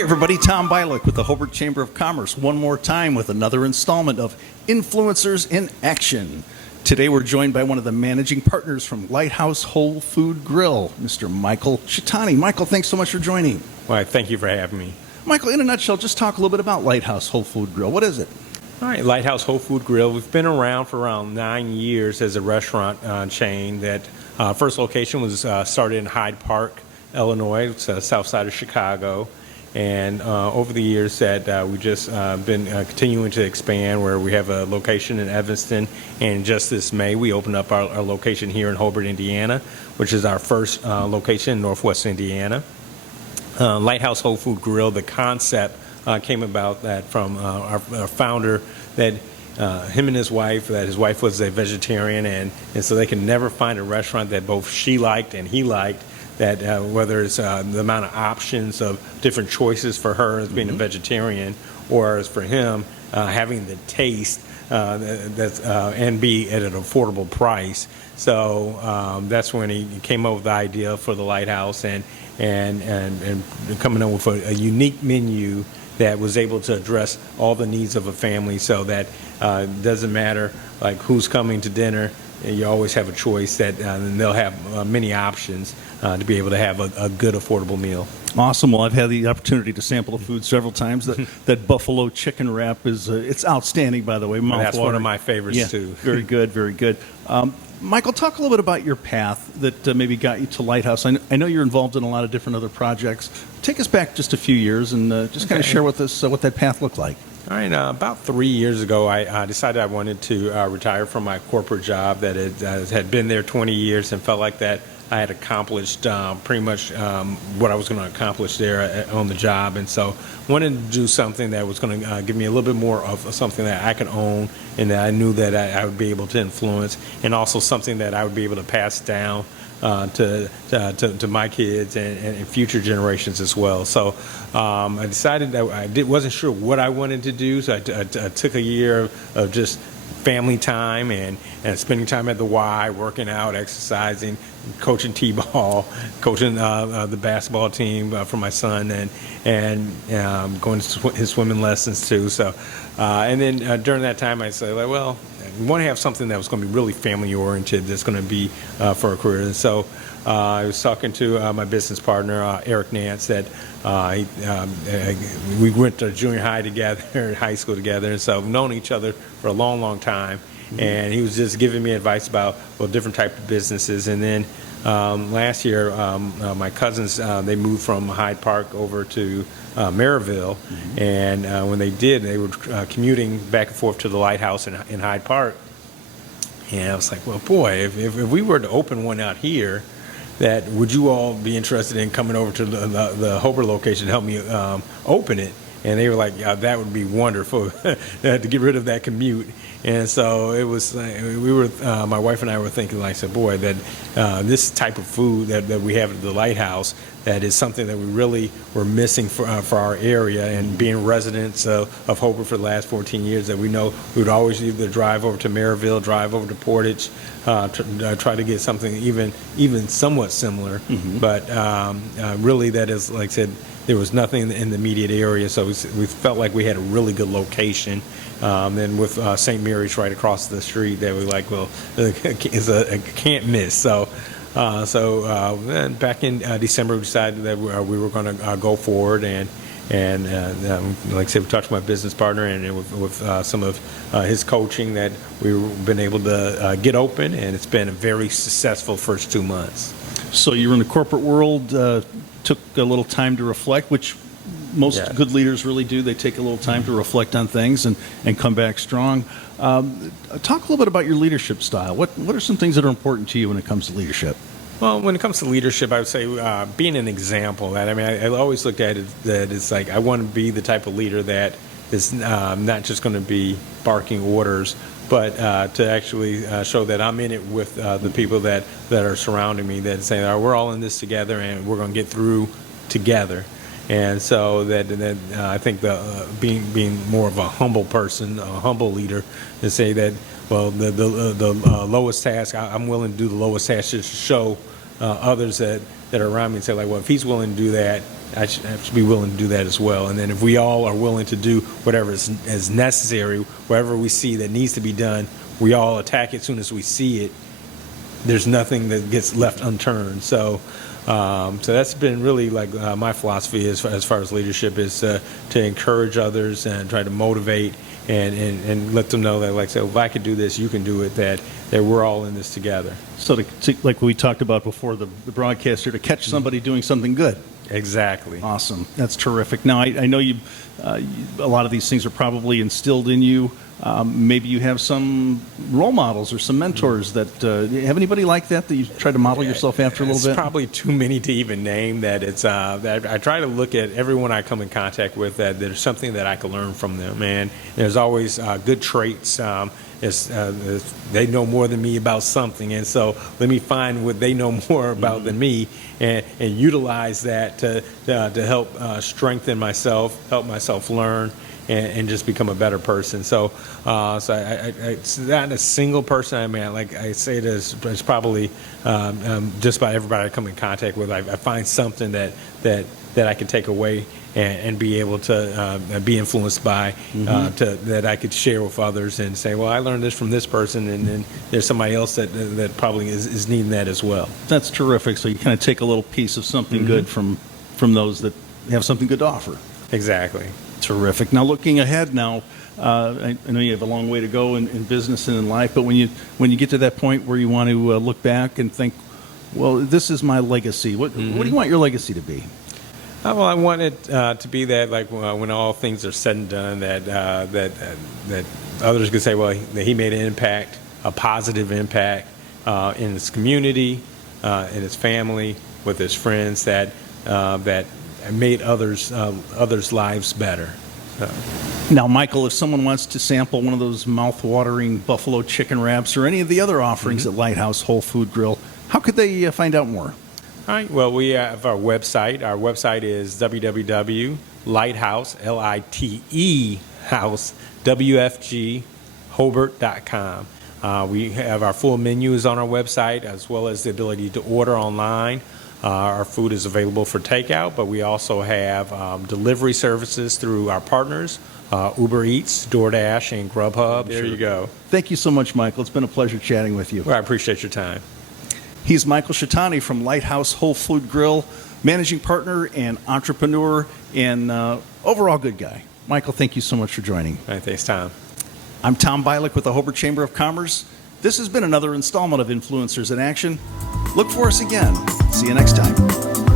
Hi everybody, Tom Bialik with the Hobart Chamber of Commerce, one more time with another installment of Influencers in Action. Today we're joined by one of the managing partners from Lighthouse Whole Food Grill, Mr. Michael Chhutani. Michael, thanks so much for joining. Well, thank you for having me. Michael, in a nutshell, just talk a little bit about Lighthouse Whole Food Grill. What is it? All right, Lighthouse Whole Food Grill. We've been around for around 9 years as a restaurant chain. That first location was started in Hyde Park, Illinois. It's south side of Chicago. And over the years that we've just been continuing to expand, where we have a location in Evanston, and just this May we opened up our location here in Hobart, Indiana, which is our first location in Northwest Indiana. Lighthouse Whole Food Grill, the concept came about that from our founder, that him and his wife, that his wife was a vegetarian, and so they could never find a restaurant that both she liked and he liked, that whether it's the amount of options of different choices for her as being a vegetarian, or as for him having the taste and be at an affordable price. So that's when he came up with the idea for the Lighthouse, and coming up with a unique menu that was able to address all the needs of a family, so that it doesn't matter like who's coming to dinner. You always have a choice, that and they'll have many options to be able to have a good, affordable meal. Awesome. Well, I've had the opportunity to sample the food several times. That buffalo chicken wrap is it's outstanding, by the way. That's one of my favorites, too. Very good, very good. Michael, talk a little bit about your path that maybe got you to Lighthouse. I know you're involved in a lot of different other projects. Take us back just a few years and just kind of share with us what that path looked like. All right, about 3 years ago, I decided I wanted to retire from my corporate job that had been there 20 years, and felt like that I had accomplished pretty much what I was going to accomplish there on the job. And so wanted to do something that was going to give me a little bit more of something that I could own, and that I knew that I would be able to influence, and also something that I would be able to pass down to my kids and future generations as well. So I decided that I wasn't sure what I wanted to do, so I took a year of just family time and spending time at the Y, working out, exercising, coaching t-ball, coaching the basketball team for my son, and going to his swimming lessons too. So and then during that time I said, like, well, we want to have something that was going to be really family oriented, that's going to be for a career. And so I was talking to my business partner, Eric Nance, that we went to junior high together, high school together, and so we've known each other for a long, long time. And he was just giving me advice about different type of businesses. And then last year, my cousins, they moved from Hyde Park over to Maryville, and when they did, they were commuting back and forth to the Lighthouse in Hyde Park. And I was like, well, boy, if we were to open one out here, that would you all be interested in coming over to the Hobart location to help me open it? And they were like, yeah, that would be wonderful to get rid of that commute. And so it was like, my wife and I were thinking, like I said, boy, that this type of food that we have at the Lighthouse, that is something that we really were missing for our area. And being residents of Hobart for the last 14 years, that we know we would always either drive over to Maryville, drive over to Portage, try to get something even somewhat similar. But really, that is, like I said, there was nothing in the immediate area, so we felt like we had a really good location. And with St. Mary's right across the street, that we like, well, it's a can't miss. So back in December, we decided that we were going to go forward, and like I said, we talked to my business partner, and with some of his coaching, that we've been able to get open, and it's been a very successful first 2 months. So you were in the corporate world, took a little time to reflect, which most good leaders really do. They take a little time to reflect on things and come back strong. Talk a little bit about your leadership style. What are some things that are important to you when it comes to leadership? Well, when it comes to leadership, I would say being an example. That I always looked at it that it's like I want to be the type of leader that is not just going to be barking orders, but to actually show that I'm in it with the people that are surrounding me, that say, we're all in this together and we're going to get through together. And so that I think being more of a humble person, a humble leader, to say that, well, the lowest task, I'm willing to do the lowest task just to show others that are around me, and say, like, well, if he's willing to do that, I should have to be willing to do that as well. And then if we all are willing to do whatever is necessary, wherever we see that needs to be done, we all attack it as soon as we see it. There's nothing that gets left unturned. So that's been really like my philosophy as far as leadership is to encourage others and try to motivate and let them know that, like, say, if I could do this, you can do it, that we're all in this together. So like we talked about before the broadcaster, to catch somebody doing something good. Exactly. Awesome. That's terrific. Now, I know a lot of these things are probably instilled in you. Maybe you have some role models or some mentors that have anybody like that you try to model yourself after a little bit? It's probably too many to even name. That it's that I try to look at everyone I come in contact with, that there's something that I can learn from them, and there's always good traits. They know more than me about something, and so let me find what they know more about than me, and utilize that to help strengthen myself, help myself learn, and just become a better person. So it's not a single person. I mean, like I say, it's probably just about everybody I come in contact with. I find something that I can take away and be able to be influenced by, that I could share with others and say, well, I learned this from this person, and then there's somebody else that probably is needing that as well. That's terrific. So you kind of take a little piece of something good from those that have something good to offer. Exactly. Terrific. Now, looking ahead now, I know you have a long way to go in business and in life, but when you get to that point where you want to look back and think, well, this is my legacy, what do you want your legacy to be? Well, I want it to be that, like, when all things are said and done, that others could say, well, that he made an impact, a positive impact in his community, in his family, with his friends, that made others' lives better. So. Now, Michael, if someone wants to sample one of those mouth-watering buffalo chicken wraps or any of the other offerings at Lighthouse Whole Food Grill, how could they find out more? All right. Well, we have our website. Our website is www.lighthouse, Litehouse, WFG, Hobart.com. We have our full menus on our website, as well as the ability to order online. Our food is available for takeout, but we also have delivery services through our partners, Uber Eats, DoorDash, and Grubhub. There you go. Thank you so much, Michael. It's been a pleasure chatting with you. Well, I appreciate your time. He's Michael Chhutani from Lighthouse Whole Food Grill, managing partner and entrepreneur and overall good guy. Michael, thank you so much for joining. All right, thanks, Tom. I'm Tom Bialik with the Hobart Chamber of Commerce. This has been another installment of Influencers in Action. Look for us again. See you next time.